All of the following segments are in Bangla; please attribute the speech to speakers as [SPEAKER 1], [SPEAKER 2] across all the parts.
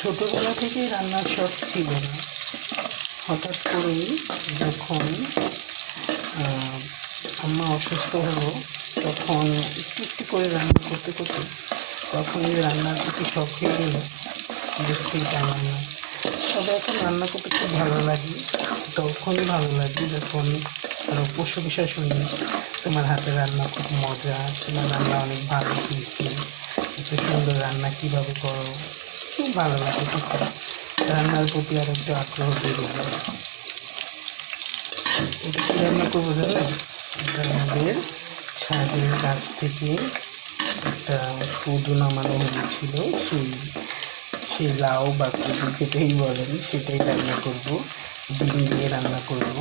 [SPEAKER 1] ছোটোবেলা থেকেই রান্নার শখ ছিল না। হঠাৎ করেই যখন আম্মা অসুস্থ হলো, তখন একটু একটু করে রান্না করতে করতে তখন যে রান্নার প্রতি শখ হয়ে গেল বুঝতেই পারলাম না এখন রান্না করতে খুব ভালো লাগে তখনই ভালো লাগে যখন আরও বিষয় শুনি তোমার হাতে রান্না খুব মজা, তোমার রান্না অনেক ভালো খেয়েছি এত সুন্দর রান্না কীভাবে করো? খুব ভালো লাগে রান্নার প্রতি আর একটু আগ্রহ বেড়ে যায়। এটা রান্না করব জানেন আমাদের ছাদের গাছ থেকে একটা পুজো নামানো হয়েছিল। সেই সেই লাউ বা কচু যেটাই বলেন, সেটাই রান্না করব। ডিম দিয়ে রান্না করব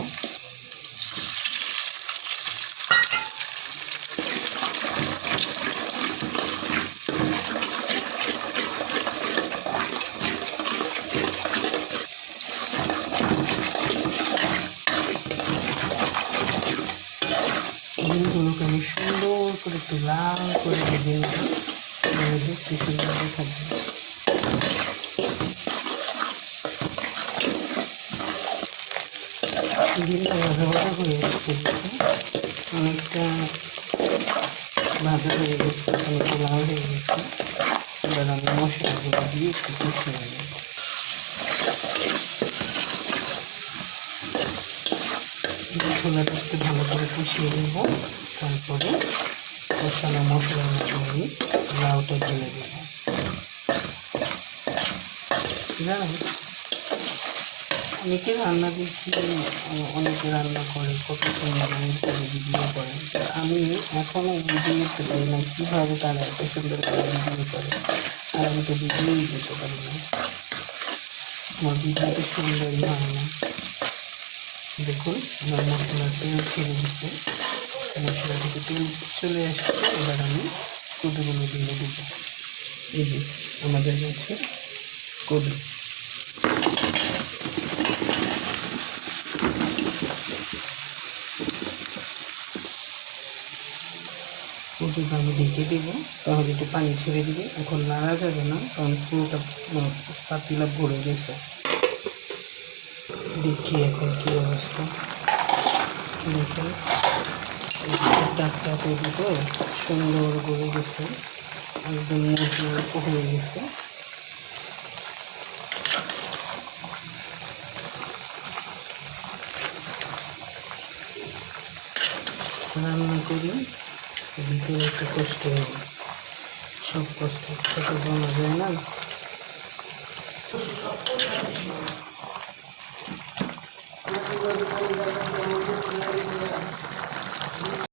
[SPEAKER 1] ডিমগুলোকে আমি সুন্দর করে একটু করে ভেজে ভাজা হয়ে এসছে। অনেকটা ভাজা হয়ে গেছে গেছে। দিয়ে একটু কষিয়ে ভালো করে কষিয়ে নেব, তারপরে কষানো মশলার মধ্যে লাউটা ঢেলে দেব জানেন অনেকে রান্না দেখি আহ, অনেকে রান্না করে কত সুন্দর করে ভিডিও করে। আমি এখনও বুঝে উঠতে পারি না কীভাবে তারা এত সুন্দর করে ভিডিও করে আর আমি তো ভিডিওই দিতে পারি না। আমার ভিডিওটা সুন্দরই হয় না। দেখুন আমার মশলা তেল ছেড়ে দিচ্ছে। মশলা থেকে চলে আসছে, এবার আমি কদুগুলো দিয়ে দেবো এই যে আমাদের কাছে কদু কদুটা আমি ঢেকে দেবো, তাহলে একটু পানি ছেড়ে দিবে। এখন নাড়া যাবে না, কারণ পুরোটা মানে পাতিলা ভরে গেছে। দেখি এখন কি অবস্থা। দেখুন ডাকটা তৈরি তো সুন্দর করে গেছে, একদম মজবুত হয়ে গেছে। রান্না করি, ভিতরে একটু কষ্ট হবে। সব কষ্ট একসাথে বলা যায় না? Thank you.